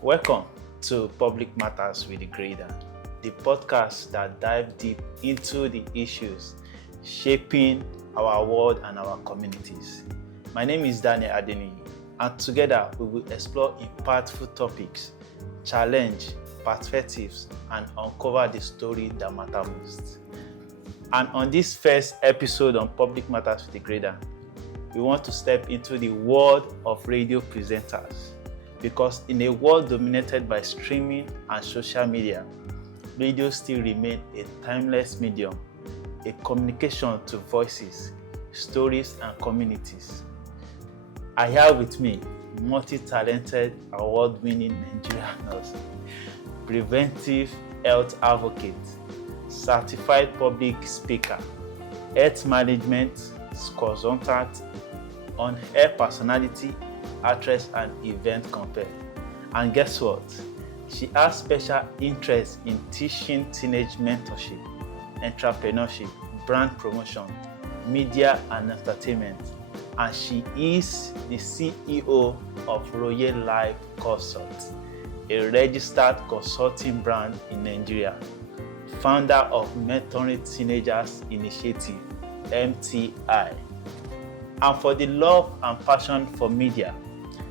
Welcome to Public Matters with Dgreatdan, the podcast that dives deep into the issues shaping our world and our communities. My name is Dgreatdan, and together we will explore impactful topics, challenge perspectives, and uncover the story that matter most. And on this first episode on Public Matters with Dgreatdan, we want to step into the world of radio presenters. Because in a world dominated by streaming and social media, radio still remains a timeless medium, a communication to voices, stories, and communities. I have with me multi-talented, award-winning Nigerian nurse, preventive health advocate, certified public speaker, health management consultant, on-air personality, actress, and event compare. And guess what? She has special interest in teaching teenage mentorship, entrepreneurship, brand promotion, media, and entertainment. And she is the CEO of Ronye Life Consult, a registered consulting brand in Nigeria, founder of Mentoring Teenagers Initiative, MTI. And for the love and passion for media,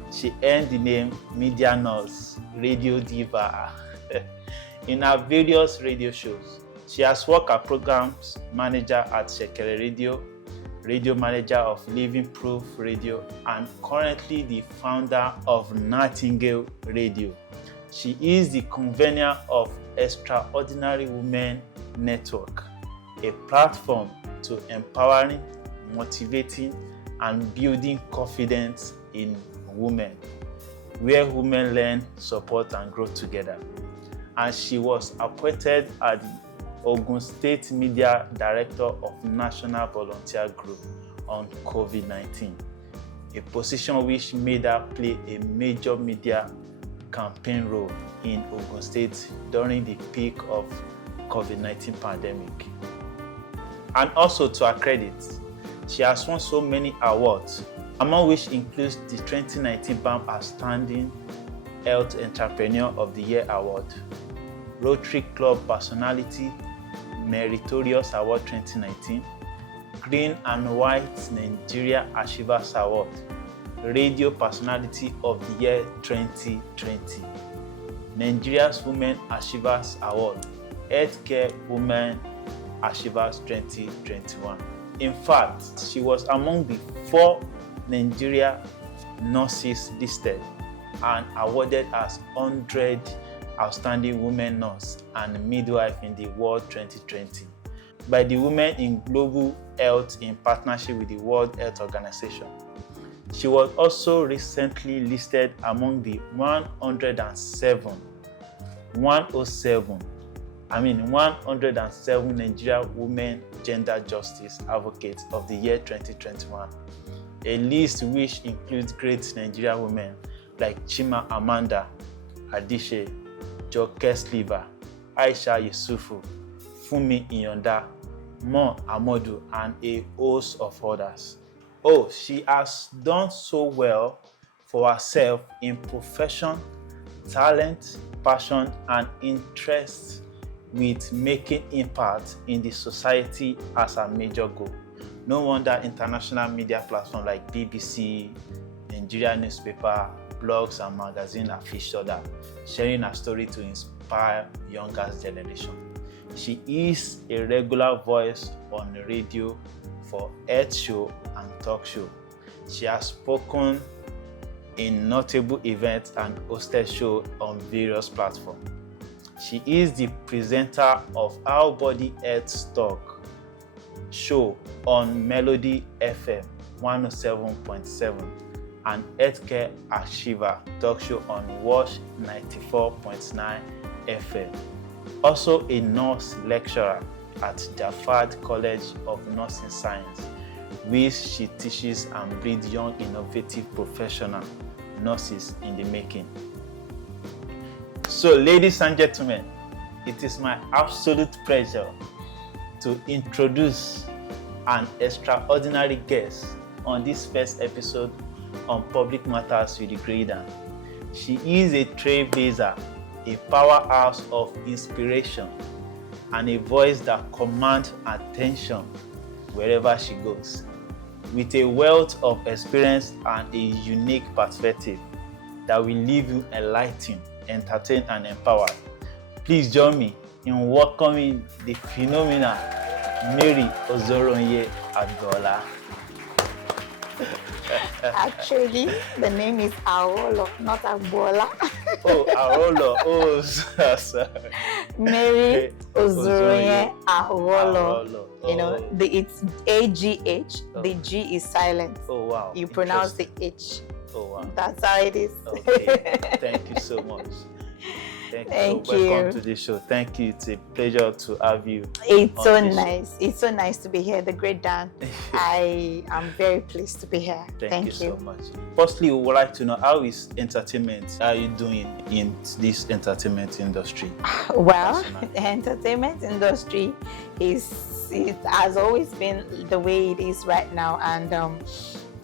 she earned the name Media Nurse, Radio Diva. In her various radio shows, she has worked as programs manager at Shekere Radio, radio manager of Living Proof Radio, and currently the founder of Nightingale Radio. She is the convener of Extraordinary Women Network, a platform to empowering, motivating, and building confidence in women, where women learn, support, and grow together. And she was appointed as the Ogun State Media Director of National Volunteer Group on COVID-19, a position which made her play a major media campaign role in Ogun State during the peak of COVID-19 pandemic. And also, to her credit, she has won so many awards, among which includes the 2019 BAM Outstanding Health Entrepreneur of the Year Award, Rotary Club Personality Meritorious Award 2019, Green and White Nigeria Achievers Award, Radio Personality of the Year 2020, Nigeria's Women Achievers Award, Healthcare Women Achievers 2021. In fact, she was among the 4 Nigeria nurses listed and awarded as 100 Outstanding Women Nurse and Midwife in the World 2020 by the Women in Global Health in partnership with the World Health Organization. She was also recently listed among the 107 Nigeria Women Gender Justice Advocates of the year 2021, a list which includes great Nigerian women like Chima Amanda Adishe, Joke Sliver, Aisha Yusufu, Fumi Iyonda, Mo Amodu, and a host of others. Oh, she has done so well for herself in profession, talent, passion, and interest, with making impact in the society as a major goal. No wonder international media platforms like BBC, Nigeria newspaper, blogs, and magazines are featured her, sharing her story to inspire younger generation. She is a regular voice on the radio for health show and talk show. She has spoken in notable events and hosted shows on various platforms. She is the presenter of Our Body Health Talk show on Melody FM 107.7 and Healthcare Achiever talk show on Wash 94.9 FM. Also a nurse lecturer at Jaffard College of Nursing Science, where she teaches and breeds young innovative professional nurses in the making. So, ladies and gentlemen, it is my absolute pleasure to introduce an extraordinary guest on this first episode on Public Matters with Dgreatdan. She is a trailblazer, a powerhouse of inspiration, and a voice that commands attention wherever she goes. With a wealth of experience and a unique perspective that will leave you enlightened, entertained, and empowered. Please join me in welcoming the phenomenal Mary Ronye Agbola. Actually, the name is Aolo, not Agbola. Oh, Aolo. Oh, sorry. Mary Ronye Aolo. Oh. You know, it's AGH. Oh. The G is silent. Oh, wow. You pronounce the H. Oh, wow. That's how it is. Okay. Thank you so much. Thank you. Welcome to the show. Thank you. It's a pleasure to have you. It's so nice. It's so nice to be here. Dgreatdan. I am very pleased to be here. Thank you so much. Firstly, we would like to know, how is entertainment? How are you doing in this entertainment industry? Well, the entertainment industry it has always been the way it is right now, and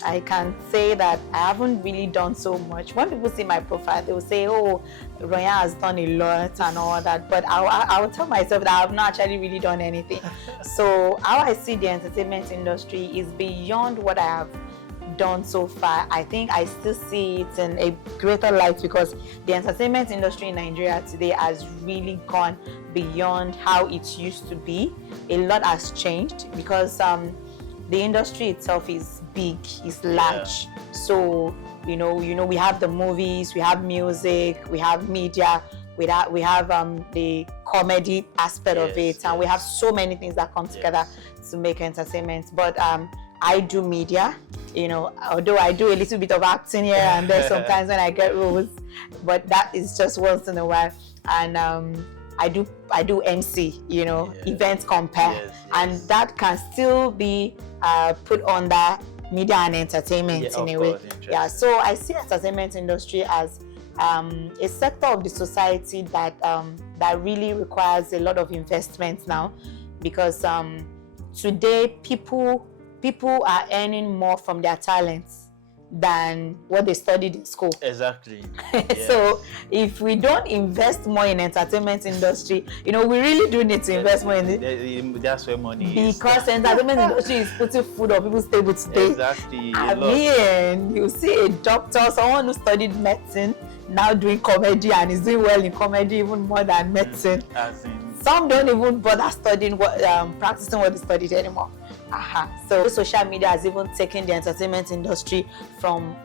I can say that I haven't really done so much. When people see my profile, they will say, oh, Ronye has done a lot and all that. But I will tell myself that I have not actually really done anything. So how I see the entertainment industry is beyond what I have done so far. I think I still see it in a greater light because the entertainment industry in Nigeria today has really gone beyond how it used to be. A lot has changed because the industry itself is big, is large. Yeah. So you know, we have the movies, we have music, we have media, we have the comedy aspect of it, and we have so many things that come together to make entertainment. But I do media, you know, although I do a little bit of acting here and there sometimes when I get roles, but that is just once in a while. And I do MC, you know, event compare, and that can still be put under media and entertainment in a way. Yeah, so I see entertainment industry as a sector of the society that that really requires a lot of investment now, because today people are earning more from their talents than what they studied in school. Exactly. So if we don't invest more in entertainment industry, you know, we really do need to invest more in it. That's where money is. Because entertainment industry is putting food on people's table today. Exactly. I mean, you see a doctor, someone who studied medicine, now doing comedy and is doing well in comedy even more than medicine. Some don't even bother studying practicing what they studied anymore. So social media has even taken the entertainment industry from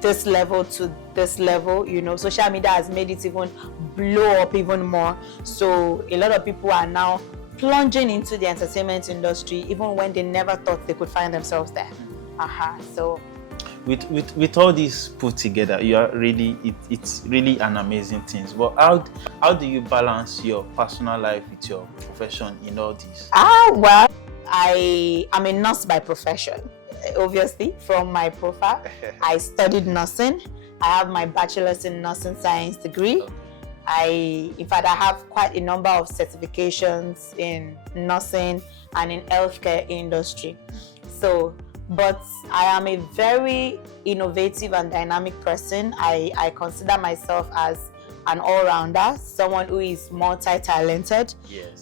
this level to this level. You know, social media has made it even blow up even more. So a lot of people are now plunging into the entertainment industry even when they never thought they could find themselves there. So with all this put together, you are really it's really an amazing thing. But how do you balance your personal life with your profession in all this? Well, I am a nurse by profession. Obviously, from my profile, I studied nursing. I have my bachelor's in nursing science degree. In fact, I have quite a number of certifications in nursing and in healthcare industry. So, but I am a very innovative and dynamic person. I consider myself as an all-rounder, someone who is multi-talented. Yes.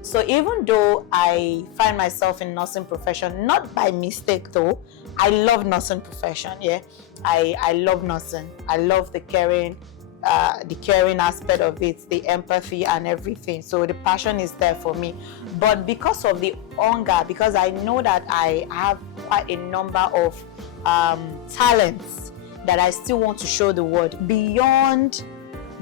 So even though I find myself in nursing profession, not by mistake though, I love nursing profession. Yeah, I love nursing. I love the caring aspect of it, the empathy and everything. So the passion is there for me. But because of the hunger, because I know that I have quite a number of talents that I still want to show the world beyond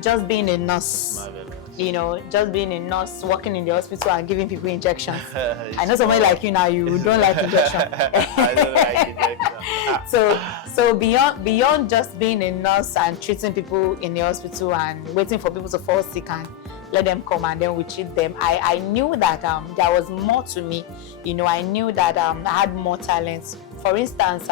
just being a nurse. Marvelous. You know, just being a nurse, working in the hospital and giving people injections. I know somebody like you now, you don't like injections. I don't like injections. So beyond just being a nurse and treating people in the hospital and waiting for people to fall sick and let them come and then we treat them, I knew that there was more to me. You know, I knew that I had more talents. For instance,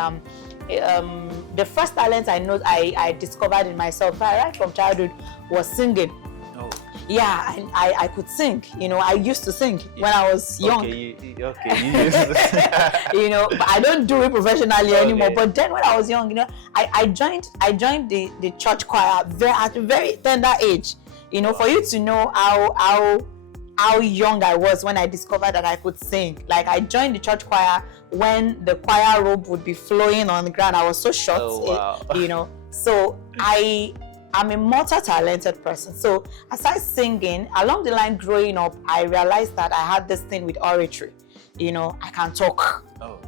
the first talent I discovered in myself right from childhood was singing. Oh. Yeah, I could sing. You know, I used to sing when I was young. Okay, you used to. But I don't do it professionally anymore. Okay. But then when I was young, I joined the church choir at a very tender age. For you to know how young I was when I discovered that I could sing. Like, I joined the church choir when the choir robe would be flowing on the ground. I was so short, Wow. So I'm a multi-talented person. So aside singing, along the line growing up, I realized that I had this thing with oratory. I can talk. Oh,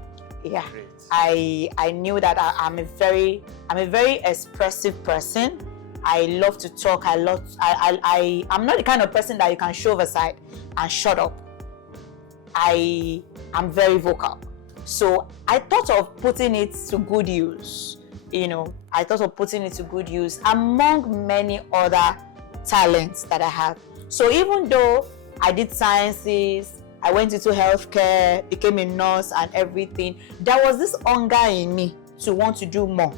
Yeah. great. I knew that I'm a very expressive person. I love to talk. I'm not the kind of person that you can shove aside and shut up. I'm very vocal. So I thought of putting it to good use. I thought of putting it to good use among many other talents that I have. So even though I did sciences, I went into healthcare, became a nurse and everything, there was this hunger in me to want to do more.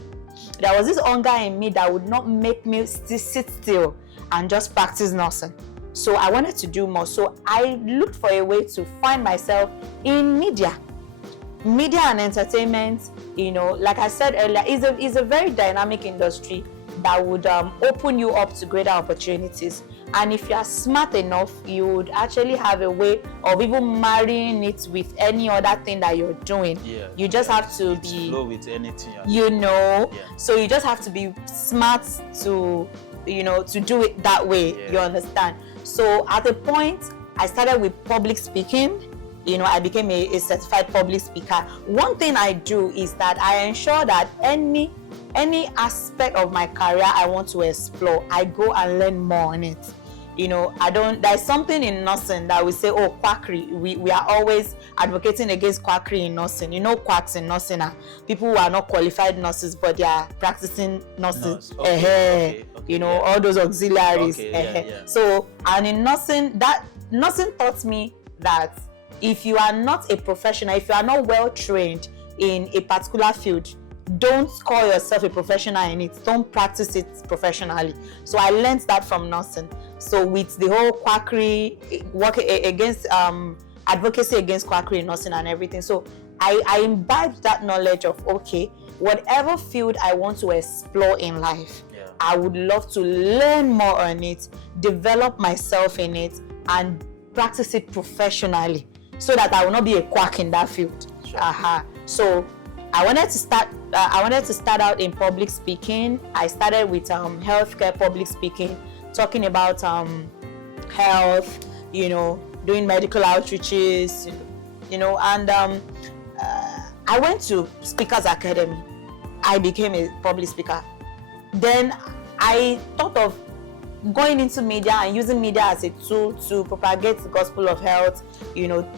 There was this hunger in me that would not make me sit still and just practice nursing. So I wanted to do more. So I looked for a way to find myself in media and entertainment. Like I said earlier, is a very dynamic industry that would open you up to greater opportunities. And if you are smart enough, you would actually have a way of even marrying it with any other thing that you're doing. Yeah. You just have to flow with anything. Yeah. So you just have to be smart to do it that way. Yeah. You understand? So at a point, I started with public speaking. I became a certified public speaker. One thing I do is that I ensure that any aspect of my career I want to explore, I go and learn more on it. There's something in nursing that we say, oh, quackery. We are always advocating against quackery in nursing. Quacks in nursing are people who are not qualified nurses, but they are practicing nurses. Okay. All those auxiliaries. Okay, yeah. So, and in nursing, nursing taught me that if you are not a professional, if you are not well trained in a particular field, don't call yourself a professional in it. Don't practice it professionally. So I learned that from nursing. So with the whole quackery, work against advocacy against quackery in nursing and everything. So I imbibed that knowledge of, okay, whatever field I want to explore in life, I would love to learn more on it, develop myself in it, and practice it professionally, so that I will not be a quack in that field. Sure. So I wanted to start out in public speaking. I started with healthcare public speaking, talking about health, doing medical outreaches, and I went to Speakers Academy. I became a public speaker. Then I thought of going into media and using media as a tool to propagate the gospel of health,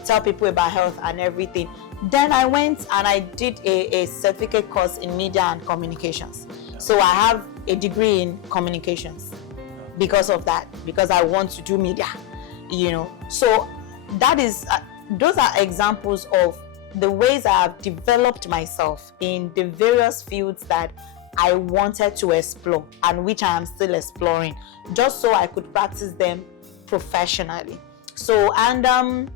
tell people about health and everything. Then I went and I did a certificate course in media and communications. So I have a degree in communications because of that, because I want to do media, So that is, those are examples of the ways I have developed myself in the various fields that I wanted to explore and which I am still exploring, just so I could practice them professionally. So, and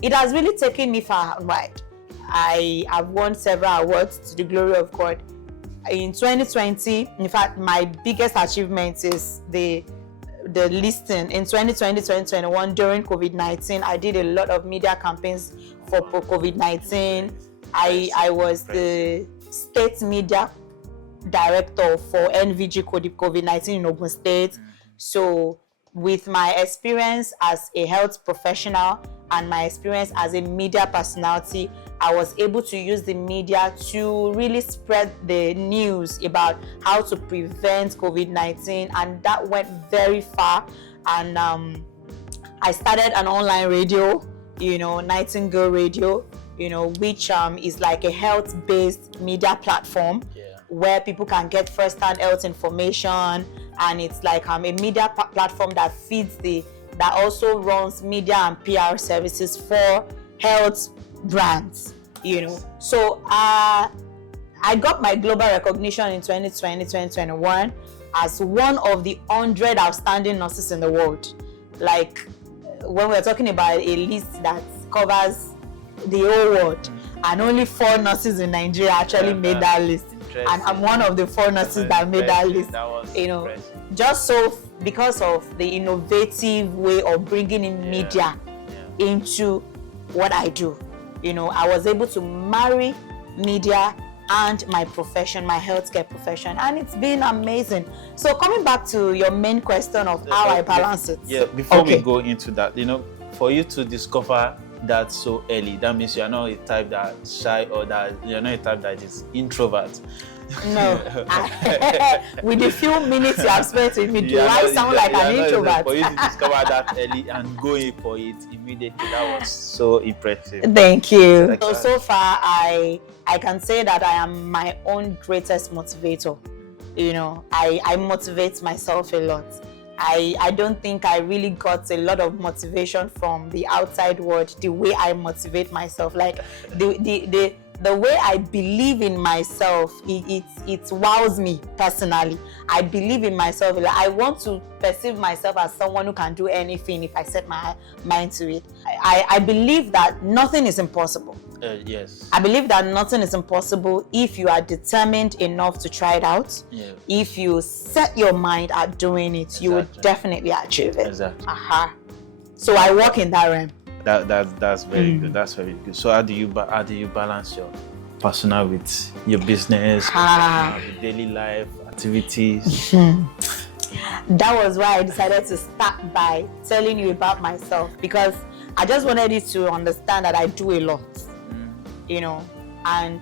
it has really taken me far and wide. I have won several awards to the glory of God. In 2020, in fact, my biggest achievement is the listing. In 2020, 2021, during COVID-19, I did a lot of media campaigns for COVID-19. I was the state media director for NVG COVID-19 in Ogun State. So with my experience as a health professional and my experience as a media personality, I was able to use the media to really spread the news about how to prevent COVID-19, and that went very far. And I started an online radio, Nightingale Radio, which is like a health-based media platform where people can get first-hand health information, and it's like a media platform that that also runs media and PR services for health brands, So I got my global recognition in 2020, 2021 as one of the 100 outstanding nurses in the world. Like, when we're talking about a list that covers the whole world, and only 4 nurses in Nigeria actually made that list. And I'm one of the 4 nurses that made that list. That was just so because of the innovative way of bringing in media into what I do. I was able to marry media and my profession, my healthcare profession, and it's been amazing. So coming back to your main question of how I balance it. Yeah, before we go into that, for you to discover that so early, that means you're not a type that's shy, or that you're not a type that is introvert. No. With the few minutes you have spent with me, do I sound like an introvert? For you to discover that early and go in for it immediately, that was so impressive. Thank you. So far, I can say that I am my own greatest motivator. I motivate myself a lot. I don't think I really got a lot of motivation from the outside world the way I motivate myself. Like the way I believe in myself, it wows me personally. I believe in myself. I want to perceive myself as someone who can do anything if I set my mind to it. I believe that nothing is impossible. Yes. I believe that nothing is impossible if you are determined enough to try it out. Yeah. If you set your mind at doing it, you will definitely achieve it. Exactly. So I work in that realm. That's very good. That's very good. So how do you balance your personal with your business, your daily life activities? That was why I decided to start by telling you about myself, because I just wanted you to understand that I do a lot, and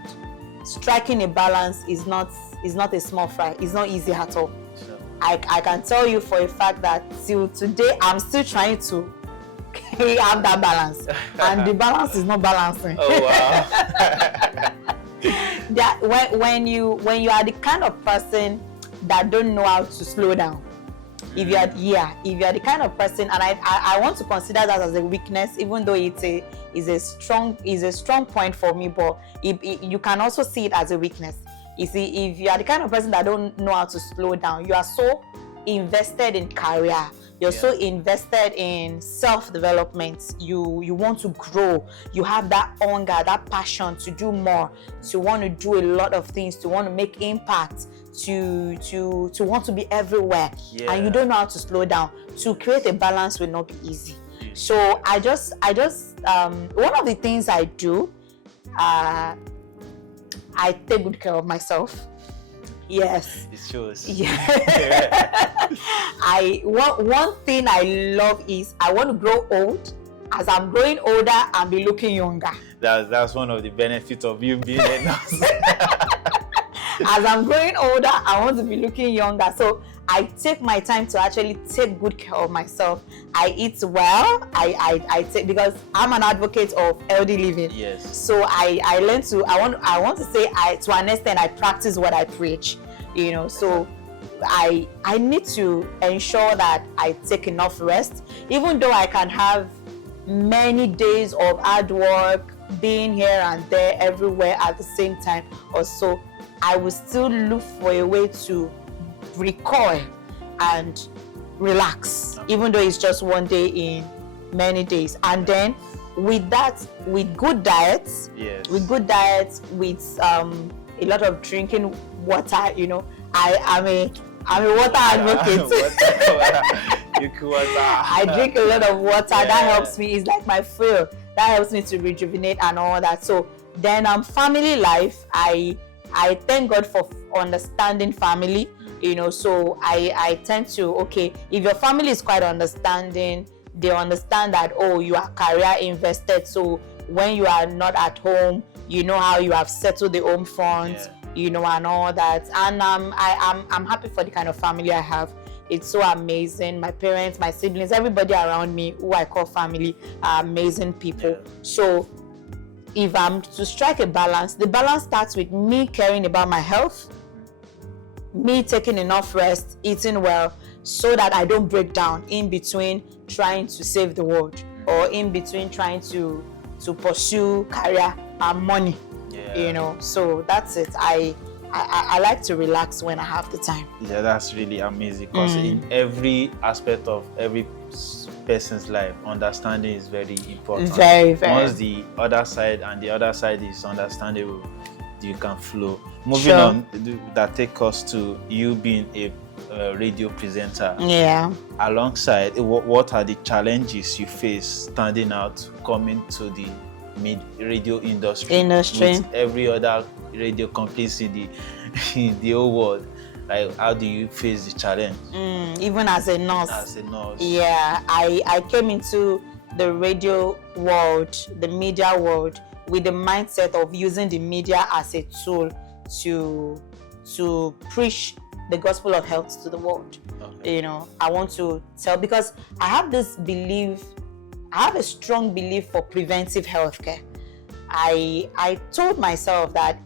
striking a balance is not a small fry. It's not easy at all. Sure. I can tell you for a fact that till today I'm still trying to have that balance, and the balance is not balancing. Oh wow. when you are the kind of person that don't know how to slow down, if you are the kind of person, and I want to consider that as a weakness, even though it's a strong point for me, but you can also see it as a weakness. You see, if you are the kind of person that don't know how to slow down, you are so invested in career, you're so invested in self-development, you want to grow, you have that hunger, that passion to do more, to want to do a lot of things, to want to make impact, to want to be everywhere, and you don't know how to slow down. To create a balance will not be easy. So I just one of the things I do, I take good care of myself. Yes. It shows. Yeah. One thing I love is I want to grow old. As I'm growing older, I'll be looking younger. That's one of the benefits of you being a nurse. As I'm growing older, I want to be looking younger. So I take my time to actually take good care of myself. I eat well. I take, because I'm an advocate of healthy living. Yes. So I learn to. I want to say to an extent I practice what I preach. So I need to ensure that I take enough rest, even though I can have many days of hard work, being here and there, everywhere at the same time or so. I will still look for a way to recoil and relax, even though it's just one day in many days. And then with that, with good diets, with a lot of drinking water, I'm a water advocate. I drink a lot of water. That helps me. It's like my fuel. That helps me to rejuvenate and all that. So then family life, I thank God for understanding family, so I tend to, if your family is quite understanding, they understand that, you are career invested, so when you are not at home, you know how you have settled the home front, and all that. And I'm happy for the kind of family I have. It's so amazing. My parents, my siblings, everybody around me who I call family are amazing people. So if I'm to strike a balance, the balance starts with me caring about my health, me taking enough rest, eating well, so that I don't break down in between trying to save the world, or in between trying to pursue career and money. So that's it. I like to relax when I have the time. Yeah, that's really amazing because in every aspect of every person's life, understanding is very important. Very, very. Once the other side is understandable, you can flow. Moving Sure. on, that take us to you being a radio presenter. Yeah. Alongside, what are the challenges you face standing out, coming to the radio industry with every other radio companies in the whole world? Like, how do you face the challenge? Even as a nurse. Yeah, I came into the radio world, the media world, with the mindset of using the media as a tool to preach the gospel of health to the world. Okay. You know, I want to tell, because I have this belief, I have a strong belief for preventive healthcare. I told myself that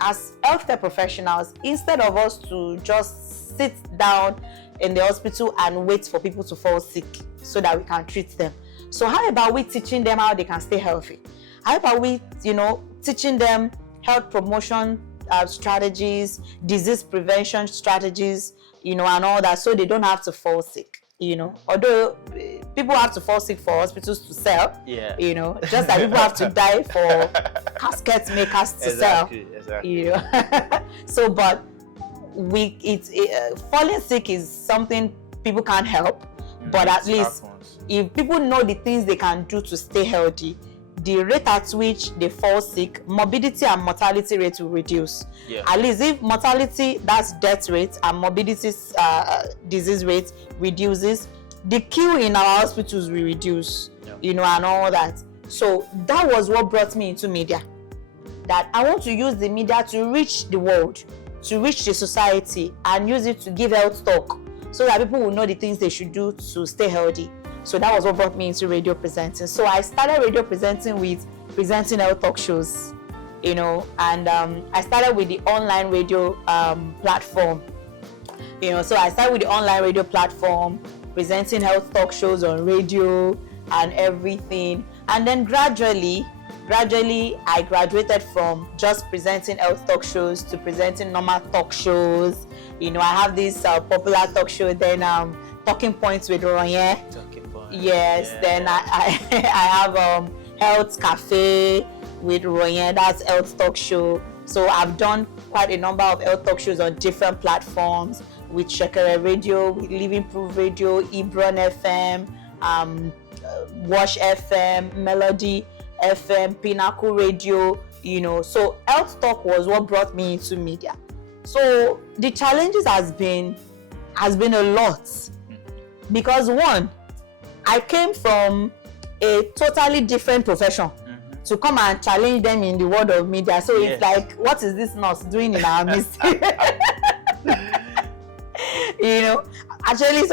as healthcare professionals, instead of us to just sit down in the hospital and wait for people to fall sick so that we can treat them. So how about we teaching them how they can stay healthy? How about we, teaching them health promotion strategies, disease prevention strategies, and all that, so they don't have to fall sick. Although people have to fall sick for hospitals to sell, just that people have to die for casket makers to sell. Exactly. So, but falling sick is something people can't help. But at least if people know the things they can do to stay healthy, the rate at which they fall sick, morbidity and mortality rate will reduce. Yeah. At least if mortality, that's death rate, and morbidity, disease rate reduces, the queue in our hospitals will reduce, and all that. So that was what brought me into media. That I want to use the media to reach the world, to reach the society, and use it to give health talk, so that people will know the things they should do to stay healthy. So that was what brought me into radio presenting. So I started radio presenting with presenting health talk shows, and I started with the online radio platform. So I started with the online radio platform, presenting health talk shows on radio and everything. And then gradually, I graduated from just presenting health talk shows to presenting normal talk shows. I have this popular talk show, then Talking Points with Ronye. Yes, yeah. Then I have Health Cafe with Ronye, that's health talk show. So I've done quite a number of health talk shows on different platforms, with Shekere Radio, with Living Proof Radio, Ebron FM, Wash FM, Melody FM, Pinnacle Radio, So health talk was what brought me into media. So the challenges has been a lot, because one, I came from a totally different profession to come and challenge them in the world of media. So It's like, what is this nurse doing in our midst? Actually,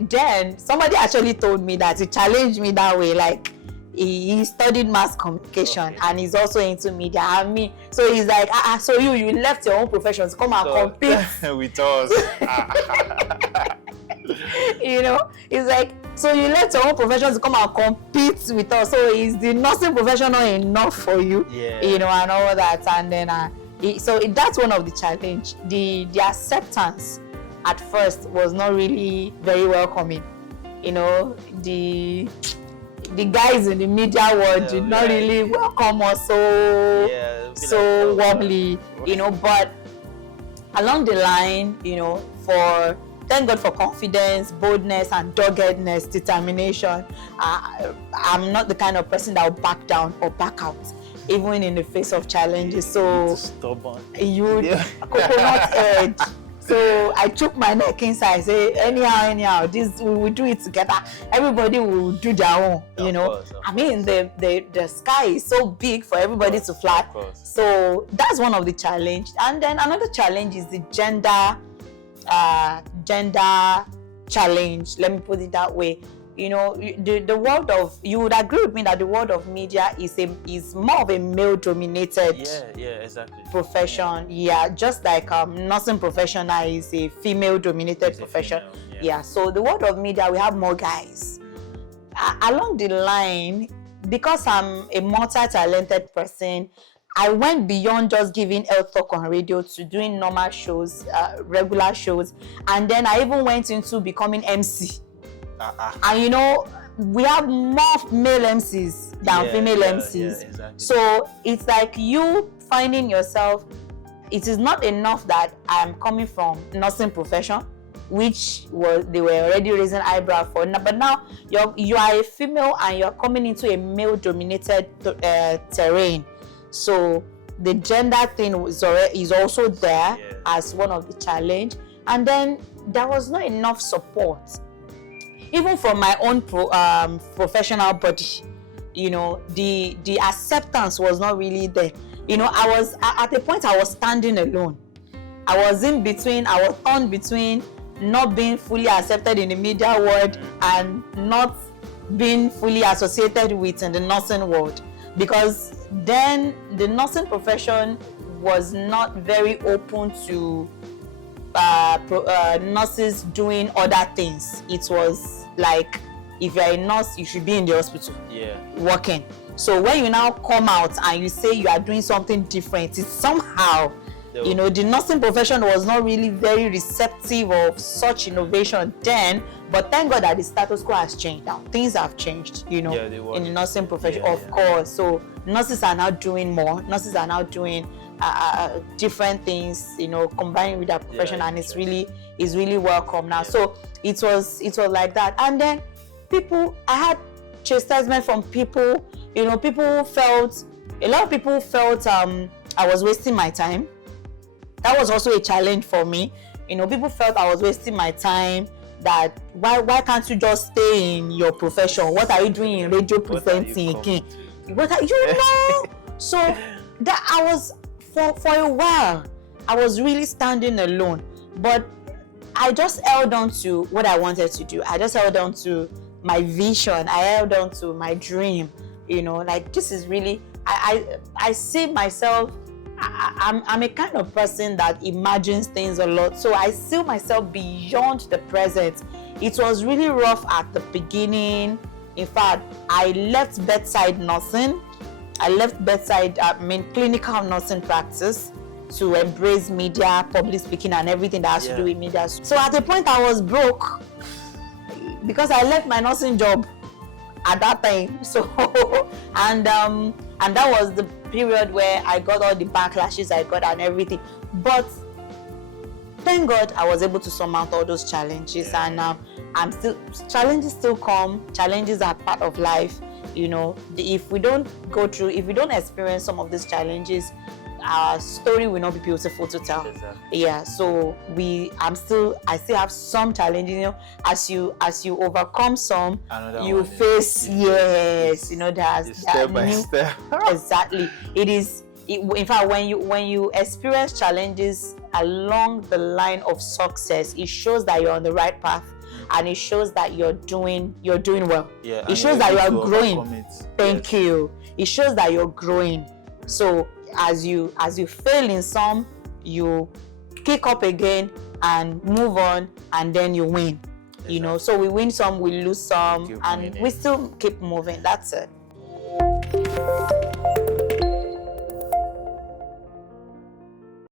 then somebody actually told me that he challenged me that way. like he studied mass communication, and he's also into media. And me, so he's like, so you left your own profession to come and compete with us. It's like, so you left your own profession to come and compete with us. So is the nursing profession not enough for you? And all that. And then that's one of the challenge. The acceptance at first was not really very welcoming. The guys in the media world did not really welcome us so warmly, but along the line, thank God for confidence, boldness, and doggedness, determination. I'm not the kind of person that will back down or back out, even in the face of challenges. So stubborn. Coconut head. So I took my neck inside. Say anyhow, this we will do it together. Everybody will do their own. Course. I mean, the sky is so big for everybody to fly. So that's one of the challenge. And then another challenge is the gender challenge. Let me put it that way. The world of, you would agree with me that the world of media is more of a male-dominated exactly profession. Just like nursing profession is a female-dominated profession. So the world of media, we have more guys. Along the line, because I'm a multi-talented person, I went beyond just giving health talk on radio to doing normal shows, regular shows, and then I even went into becoming MC. And you know, we have more male MCs than female MCs. Yeah, exactly. So it's like you finding yourself. It is not enough that I'm coming from nursing profession, which they were already raising eyebrow for. But now you are a female and you're coming into a male-dominated terrain. So the gender thing is also there as one of the challenge. And then there was not enough support, even from my own professional body. You know, the acceptance was not really there. You know, I was at a point I was standing alone. I was torn between not being fully accepted in the media world and not being fully associated with in the nursing world, because then the nursing profession was not very open to nurses doing other things. It was like, if you're a nurse, you should be in the hospital working. So when you now come out and you say you are doing something different, it's somehow, you know, the nursing profession was not really very receptive of such innovation then. But thank God that the status quo has changed now. Things have changed, you know, in the nursing profession, of course. So nurses are now doing more. Nurses are now doing different things, you know, combining with their profession, and it's really welcome now. So it was like that. And then I had chastisement from people. You know, a lot of people felt I was wasting my time. That was also a challenge for me. You know, people felt I was wasting my time. That why can't you just stay in your profession? What are you doing in radio presenting again? What are you know? So that I was for a while, I was really standing alone. But I just held on to what I wanted to do. I just held on to my vision. I held on to my dream. You know, like, this is really, I see myself, I'm a kind of person that imagines things a lot. So I see myself beyond the present. It was really rough at the beginning. In fact, I left bedside nursing. Clinical nursing practice to embrace media, public speaking, and everything that has to do with media. So at a point I was broke because I left my nursing job at that time. So and that was the period where I got all the backlashes I got and everything. But thank God I was able to surmount all those challenges, and challenges still come. Challenges are part of life. You know, if we don't experience some of these challenges, our story will not be beautiful to tell. Exactly. Yeah. So I still have some challenges. You know, as you overcome some, you face you know, there's step by step. Exactly. In fact, when you experience challenges along the line of success, it shows that you're on the right path, and it shows that you're doing well. Yeah, it shows that you are growing. Thank you. It shows that you're growing. So as you fail in some, you kick up again and move on, and then you win. Exactly. You know, so we win some, we lose some, and we still keep moving. That's it.